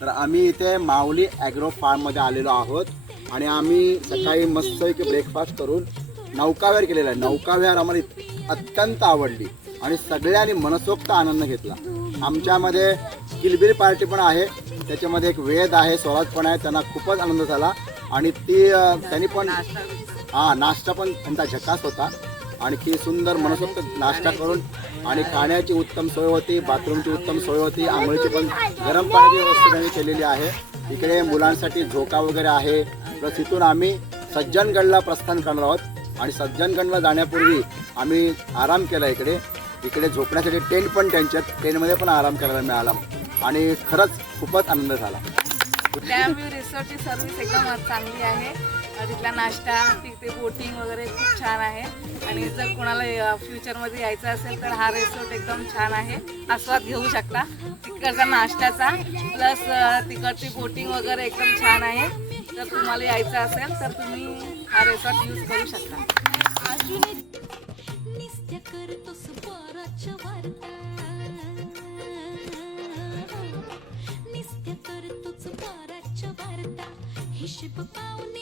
तर आम्ही इथे माऊली ॲग्रो फार्ममध्ये आलेलो आहोत. आणि आम्ही सकाळी मस्तपैकी ब्रेकफास्ट करून नौकाविहार केलेला आहे. नौकाविहार आम्हाला इत- अत्यंत आवडली. आणि सगळ्यांनी मनसोक्त आनंद घेतला. आमच्यामध्ये किलबिल पार्टी पण आहे. त्याच्यामध्ये एक वेद आहे स्वराज पण आहे. त्यांना खूपच आनंद झाला. आणि ती त्यांनी पण हा नाश्ता पण त्यांचा झकास होता. आणि ती सुंदर मनसोक्त नाश्ता करून आणि खाण्याची उत्तम सोय होती बाथरूमची उत्तम सोय होती आंघोळीची पण गरम पाण्याची व्यवस्था त्यांनी केलेली आहे. इकडे मुलांसाठी झोका वगैरे आहे. प्लस इथून आम्ही सज्जनगडला प्रस्थान करणार आहोत. आणि सज्जनगडला जाण्यापूर्वी आम्ही आराम केला इकडे. इकडे झोपण्यासाठी टेंट पण त्यांच्यात टेंटमध्ये पण आराम करायला मिळाला. आणि खरंच खूपच आनंद झाला. रिसॉर्टची सर्व्हिस एकदम चांगली आहे. तिथला नाश्ता तिथे बोटिंग वगैरे खूप छान आहे. आणि जर कोणाला फ्युचरमध्ये यायचं असेल तर हा रेसॉर्ट एकदम छान आहे. आस्वाद घेऊ शकता. तिकडचा नाश्त्याचा प्लस तिकडची बोटिंग वगैरे एकदम छान आहे. जर तुम्हाला यायचं असेल तर तुम्ही हा रेसॉर्ट यूज करू शकता. शिप करतोस पाहुणे